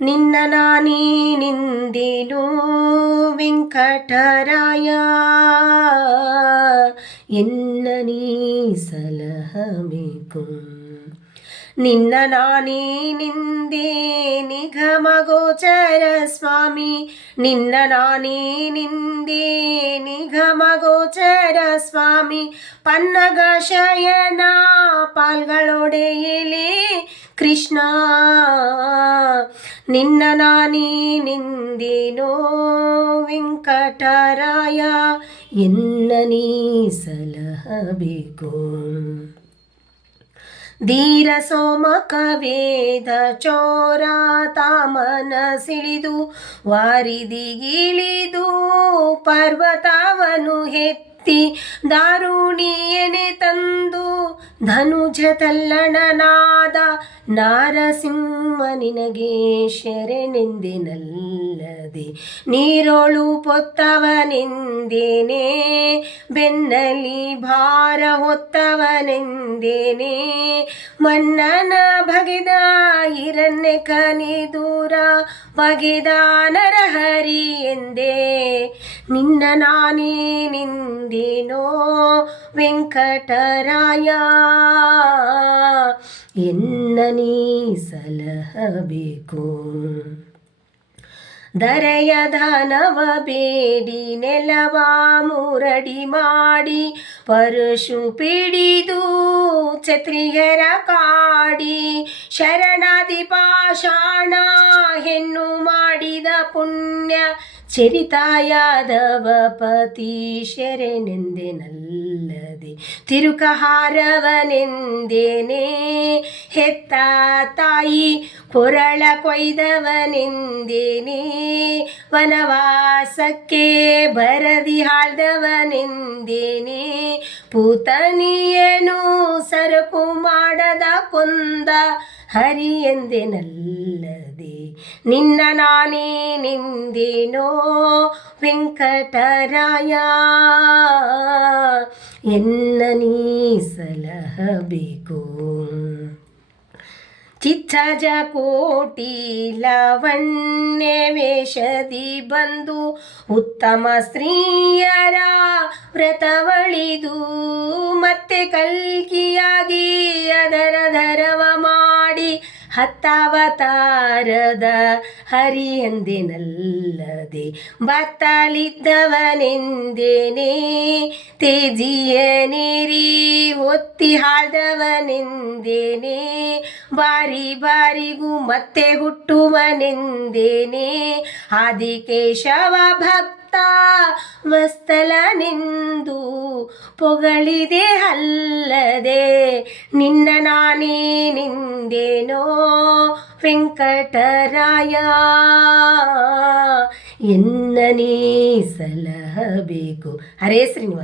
ನಿನ್ನ ನಾನೇನೆಂದೆನು ವೆಂಕಟರಾಯ, ಎನ್ನ ನೀ ಸಲಹಬೇಕು. ನಿನ್ನ ನಾನೇನೆಂದೆ ನಿಗಮಗೋಚರ ಸ್ವಾಮಿ, ನಿನ್ನ ನಾನೇನೆಂದೆ ನಿಗಮಗೋಚರ ಸ್ವಾಮಿ. ಪನ್ನಗ ಶಯನ ಪಾಲ್ಗಳೊಡೆಯಲೇ ಕೃಷ್ಣ, ನಿನ್ನ ನಾನೇನೆಂದೆನೋ ವೆಂಕಟರಾಯ, ಎನ್ನ ನೀ ಸಲಹಬೇಕು. ಧೀರ ಸೋಮಕ ವೇದ ಚೋರ ತಾಮನ ಸಿಳಿದು ವಾರಿದಿಗಿಳಿದು ಪರ್ವತವನು ಹೆತ್ತಿ ದಾರುಣಿಯನೆ ತಂದು ಧನುಜ ತಲ್ಲಣನಾದ ನಾರಸಿಂಹ ನಿನಗೆ ಶರಣೆಂದೆನಲ್ಲದೆ. ನೀರೊಳು ಪೊತ್ತವನೆಂದೇನೆ ಬೆನ್ನಲಿ ಭಾರ ಹೊತ್ತವನೆಂದೇನೆ. ಮನ್ನನ ಬಗೆದ ಹಿರಣ್ಯ ಕನೆ ದೂರ ಬಗೆದ ನರಹರಿ ಎಂದೇ. ನಿನ್ನ ನಾನೇನೆಂದೆನೋ ವೆಂಕಟರಾಯ, ಎನ್ನ ನೀ ಸಲಹಬೇಕು. ಧರೆಯ ದಾನವ ಬೇಡಿ ನೆಲವ ಮುರಡಿ ಮಾಡಿ ಪರಶು ಪಿಡಿದು ಕ್ಷತ್ರಿಯರ ಕಾಡಿ ಶರಣಾದಿ ಪಾಷಾಣ ಹೆಣ್ಣು ಮಾಡಿದ ಪುಣ್ಯ ಚರಿತಾಯಾದವ ಪತಿ ಶರಣೆಂದೆನಲ್ಲದೆ. ತಿರುಕಹಾರವನೆಂದೇನೆ ಹೆತ್ತ ತಾಯಿ ಕೊರಳ ಕೊಯ್ದವನೆಂದೇನೆ. ವನವಾಸಕ್ಕೆ ಬರದಿ ಹಾಳ್ದವನೆಂದೇನೆ. ಪೂತನಿಯನು ಸರಕು ಮಾಡದ ಕೊಂದ ಹರಿ ಎಂದೆನಲ್ಲದೆ. ನಿನ್ನ ನಾನೇನೆಂದೆನೋ ವೆಂಕಟರಾಯ, ಎನ್ನ ನೀ ಸಲಹಬೇಕು. ಚಿತ್ತಜ ಕೋಟಿ ಲಾವಣ್ಯ ವೇಷದಿ ಬಂದು ಉತ್ತಮ ಸ್ತ್ರೀಯರ ವ್ರತವಳಿದು ಮತ್ತೆ ಕಲ್ಕಿಯಾಗಿ ಅದರ ಧರವ ಮಾಡಿ ಹತ್ತಾವತಾರದ ಹರಿ ಎಂದೆನಲ್ಲದೆ. ಬತ್ತಲಿದ್ದವನೆಂದೇನೆ ತೇಜಿಯ ನೀರಿ ಒತ್ತಿ ಹಾಳ್ದವನೆಂದೇನೆ. ಬಾರಿ ಬಾರಿಗೂ ಮತ್ತೆ ಹುಟ್ಟುವನೆಂದೇನೆ. ಆದಿಕೇಶವ ಭಕ್ತ ವತ್ಸಲನೆಂದು ಪೊಗಳಿದೆ ಅಲ್ಲದೆ. ನಿನ್ನ ನಾನೇನೆಂದೆನೋ ವೆಂಕಟರಾಯ, ಎನ್ನ ನೀ ಸಲಹಬೇಕು. ಹರೇ ಶ್ರೀನಿವಾಸ.